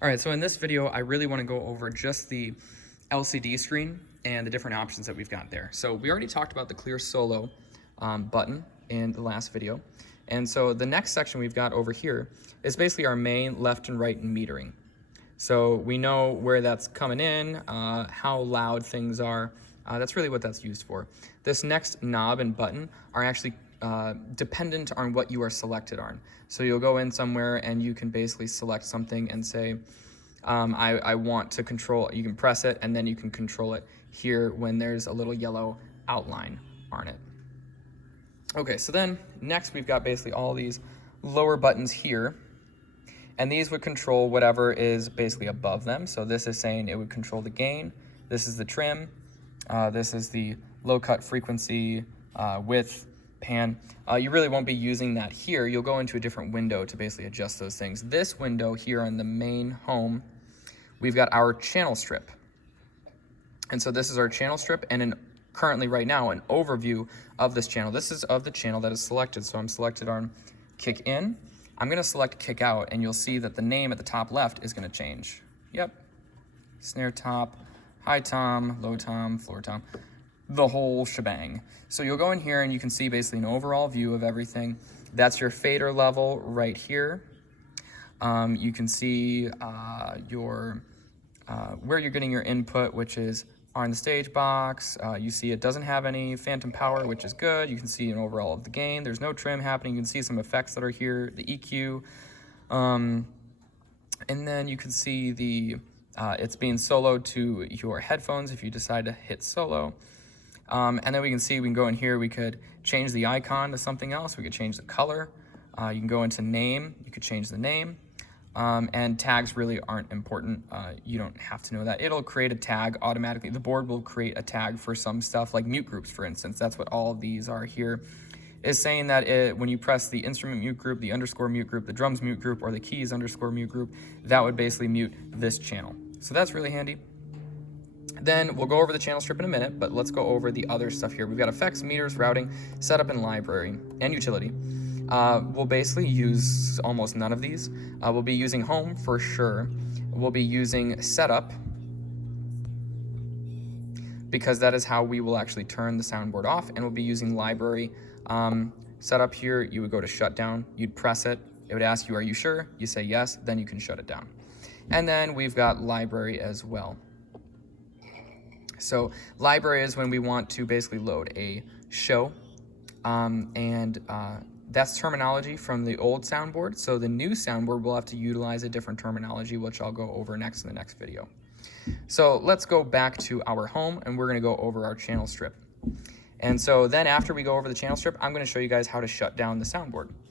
All right, so in this video, I really want to go over just the LCD screen and the different options that we've got there. So we already talked about the clear solo button in the last video. And so the next section we've got over here is basically our main left and right metering. So we know where that's coming in, how loud things are. That's really what that's used for. This next knob and button are actually dependent on what you are selected on. So you'll go in somewhere and you can basically select something and say, I want to control, you can press it and then you can control it here when there's a little yellow outline on it. Okay, so then next we've got basically all these lower buttons here, and these would control whatever is basically above them. So this is saying it would control the gain, this is the trim, this is the low cut frequency, width, pan. You really won't be using that here. You'll go into a different window to basically adjust those things. This window here on the main home, we've got our channel strip. And so this is our channel strip, and currently right now an overview of this channel. This is of the channel that is selected. So I'm selected on kick in. I'm gonna select kick out, and you'll see that the name at the top left is gonna change. Yep, snare top, high tom, low tom, floor tom, the whole shebang. So you'll go in here and you can see basically an overall view of everything. That's your fader level right here. You can see your where you're getting your input, which is on the stage box. You see it doesn't have any phantom power, which is good. You can see an overall of the gain. There's no trim happening. You can see some effects that are here, the EQ. And then you can see the it's being soloed to your headphones if you decide to hit solo. And then we can see, we can go in here, we could change the icon to something else. We could change the color. You can go into name, you could change the name. And tags really aren't important. You don't have to know that. It'll create a tag automatically. The board will create a tag for some stuff like mute groups, for instance. That's what all of these are here. Is saying that when you press the instrument mute group, the underscore mute group, the drums mute group, or the keys underscore mute group, that would basically mute this channel. So that's really handy. Then we'll go over the channel strip in a minute, but let's go over the other stuff here. We've got effects, meters, routing, setup, and library, and utility. We'll basically use almost none of these. We'll be using home for sure. We'll be using setup, because that is how we will actually turn the soundboard off, and we'll be using library. Setup here, you would go to shutdown, you'd press it, it would ask you, are you sure? You say yes, then you can shut it down. And then we've got library as well. So library is when we want to basically load a show, that's terminology from the old soundboard. So the new soundboard will have to utilize a different terminology, which I'll go over next in the next video. So let's go back to our home, and we're gonna go over our channel strip. And so then after we go over the channel strip, I'm gonna show you guys how to shut down the soundboard.